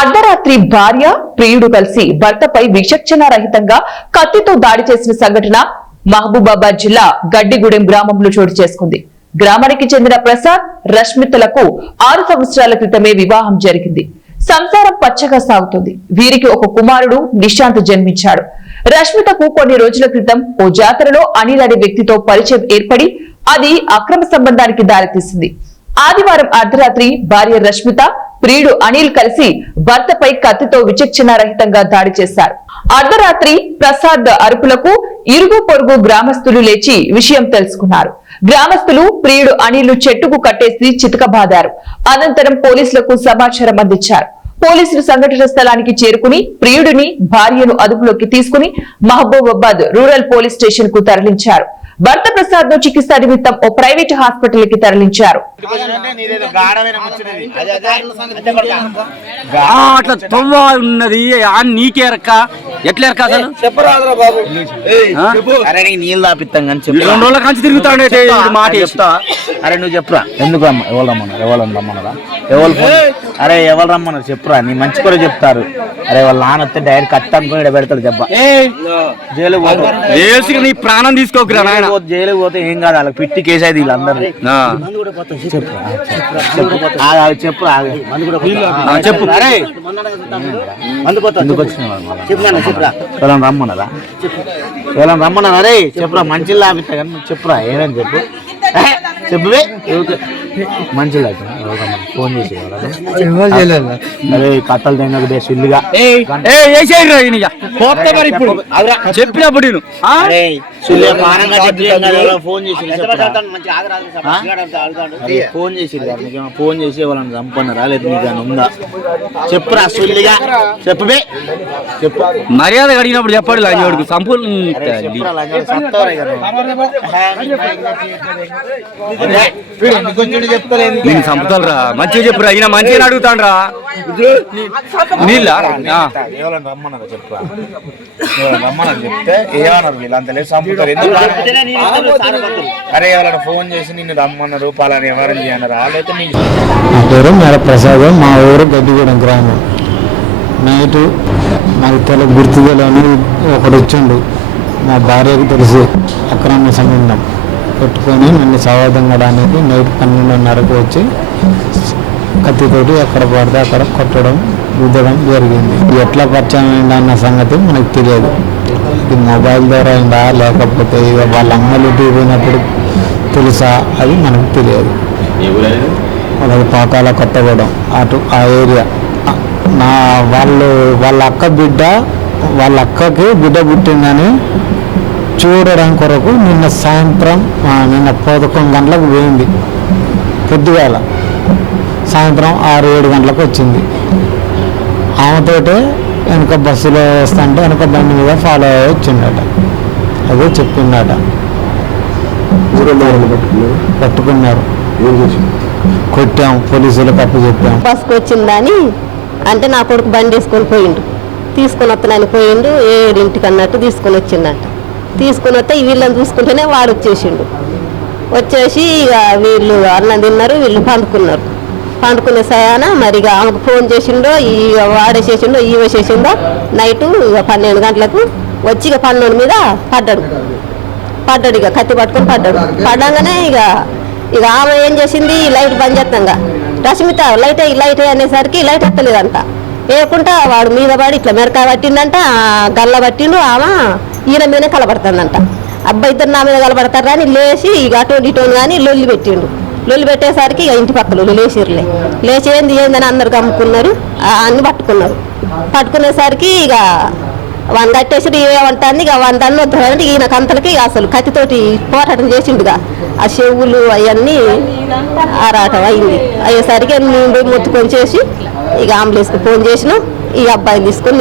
అర్ధరాత్రి భార్య ప్రియుడు కలిసి భర్తపై విచక్షణారహితంగా కత్తితో దాడి చేసిన సంఘటన మహబూబాబాద్ జిల్లా గడ్డిగూడెం గ్రామంలో చోటు చేసుకుంది. గ్రామానికి చెందిన ప్రసాద్, రష్మితలకు 6 సంవత్సరాల క్రితమే వివాహం జరిగింది. సంసారం పచ్చగా సాగుతుంది. వీరికి ఒక కుమారుడు నిశాంత్ జన్మించాడు. రష్మితకు కొన్ని రోజుల క్రితం ఓ జాతరలో అనిల్ అనే వ్యక్తితో పరిచయం ఏర్పడి అది అక్రమ సంబంధానికి దారితీసింది. ఆదివారం అర్ధరాత్రి భార్య రష్మిత, ప్రియుడు అనిల్ కలిసి భర్తపై కత్తితో విచక్షణారహితంగా దాడి చేశారు. అర్ధరాత్రి ప్రసాద్ అరుపులకు ఇరుగు పొరుగు గ్రామస్తులు లేచి విషయం తెలుసుకున్నారు. గ్రామస్తులు ప్రియుడు అనిల్ చెట్టుకు కట్టేసి చితకబాదారు. అనంతరం పోలీసులకు సమాచారం అందించారు. పోలీసులు సంఘటన స్థలానికి చేరుకుని ప్రియుడిని, భార్యను అదుపులోకి తీసుకుని మహబూబాబాద్ రూరల్ పోలీస్ స్టేషన్ కు తరలించారు. భర్త ప్రసాద్ ను చికిత్స నిమిత్తం ఓ ప్రైవేట్ హాస్పిటల్ కి తరలించారు. అట్లా తొవ్వ ఉన్నది నీకేరక్క ఎట్లేరక అసలు నీళ్ళు తాపిస్తాం కానీ 2 రోజుల కంచి తిరుగుతాడు మాట చెప్తా. అరే నువ్వు చెప్పురా, ఎందుకు ఎవరు రమ్మన్నారు, ఎవరు రమ్మన్నారా, ఎవరు అరే ఎవరు రమ్మన్నారు చెప్పురా, నీ మంచి కూడా చెప్తారు. అరే వాళ్ళ నాన్న వస్తే డైరెక్ట్ కట్ అనుకుని ఇక్కడ పెడతాడు దెబ్బ. జైలు పోతే నీ ప్రాణం తీసుకోకురా నాయన. జైలుకి పోతే ఏం కాదు, వాళ్ళకి పిట్టి కేసు అయితే వీళ్ళందరూ చెప్పు. అరే ఎందుకు వచ్చిన ఎవరైనా రమ్మన్నారా, ఎవరైనా రమ్మన్నారా? అరే చెప్పురా, మంచిగా లాపిస్తా కానీ నువ్వు చెప్పురా, ఏమేమి చెప్పు చెప్పువే. మంచిగా ఫోన్ చేసి అరే కట్టలు తినకు సుల్లిగా చెప్పినప్పుడు ఫోన్ చేసి ఫోన్ చేసి వాళ్ళని చంపన్నారా లేదా నీకు ఉందా చెప్పురా సుల్లిగా చెప్పువే. చెప్పు మర్యాద అడిగినప్పుడు చెప్పాడు లంజోడుకు చంపుతారా. మంచిగా చెప్పురా, ఈయన మంచిగా అడుగుతాడు రా. నీళ్ళ రమ్మన్నారా చెప్పురా, రమ్మన్నారు చెప్తే ఏమన్నారు వీళ్ళంత లేదు చంపుతారు. అరే ఎవరైనా ఫోన్ చేసి నిన్ను రమ్మన్నారు పలానా ఎవరైనా చేయన్నారా లేకపోతే నీ పేరు మేర ప్రసాద్, మా ఊరు గడ్డిగూడెం గ్రామం. నైటు నాకు గుర్తులోని ఒకడు వచ్చిండు. మా భార్యకు తెలిసి అక్రమ సంబంధం పెట్టుకొని నన్ను సవాదంగడానికి నైట్ 12:30కు వచ్చి కత్తితోటి ఎక్కడ పడితే అక్కడ కొట్టడం, రుద్దడం జరిగింది. ఎట్లా పరిచయం అయింది అన్న సంగతి మనకు తెలియదు. ఇది మొబైల్ ద్వారా అయిందా లేకపోతే ఇక వాళ్ళ అమ్మలు పోయినప్పుడు తెలుసా, అది మనకు తెలియదు. వాళ్ళకి పాకాల కొత్తగూడెం అటు ఆ ఏరియా. వాళ్ళ అక్కకి బిడ్డ పుట్టిందని చూడడం కొరకు నిన్న సాయంత్రం 11 గంటలకు పోయింది. పొద్దుగాల సాయంత్రం 6-7 గంటలకు వచ్చింది. ఆమెతోటే వెనక బస్సులో వస్తుంటే వెనక బండి మీద ఫాలో అయ్యి వచ్చిండట. అదే చెప్పిందట. పట్టుకున్నారు, కొట్టాం, పోలీసులకు అప్పు చెప్పాం. బస్కి వచ్చిందని అంటే నా కొడుకు బండి వేసుకొని పోయిండు. తీసుకొని వస్తానని పోయిండు. 7 అన్నట్టు తీసుకొని వచ్చిందట. తీసుకొని వస్తే వీళ్ళని చూసుకుంటేనే వాడు వచ్చేసిండు. వచ్చేసి ఇక వీళ్ళు అన్నం తిన్నారు, వీళ్ళు పండుకున్నారు. పండుకునే సయాన మరి ఇక ఆమెకు ఫోన్ చేసిండో, ఇక వాడేసేసిండో, ఈవో చేసిండో. నైటు ఇక 12 గంటలకు వచ్చి ఇక 12 మీద పడ్డాడు. ఇక కత్తి పట్టుకొని పడ్డాడు. పడ్డాగానే ఇక ఆమె ఏం చేసింది, లైట్ బంద్ చేస్తాంగా రష్మిత లైట్ అనేసరికి లైట్ ఎత్తలేదంట. వేయకుండా వాడు మీద పడి ఇట్లా మెరకాయ పట్టిందంట, గల్ల పట్టిండు. ఆమె ఈయన మీదనే కలబడుతుందంట. అబ్బాయి ఇద్దరు నా మీద కలబడతారు అని లేచి ఇక అటోని ఇటోని కానీ లొల్లి పెట్టిండు. లొల్లి పెట్టేసరికి ఇక ఇంటి పక్కలు లేచి ఏందని అందరు కమ్ముకున్నారు. అన్ని పట్టుకునేసరికి ఇక వన్ కట్టేసి ఏమంటాన్ని ఇక వన్ దాన్ని వద్దంటే ఈయన కంతలకి అసలు కత్తితోటి పోరాటం చేసిండుగా. ఆ చెవులు అవన్నీ ఆరాటం అయింది. అయ్యేసరికి మేము మొత్తుకొని చేసి ఇక అంబులెన్స్కి ఫోన్ చేసినాం. ఈ అబ్బాయిని తీసుకొని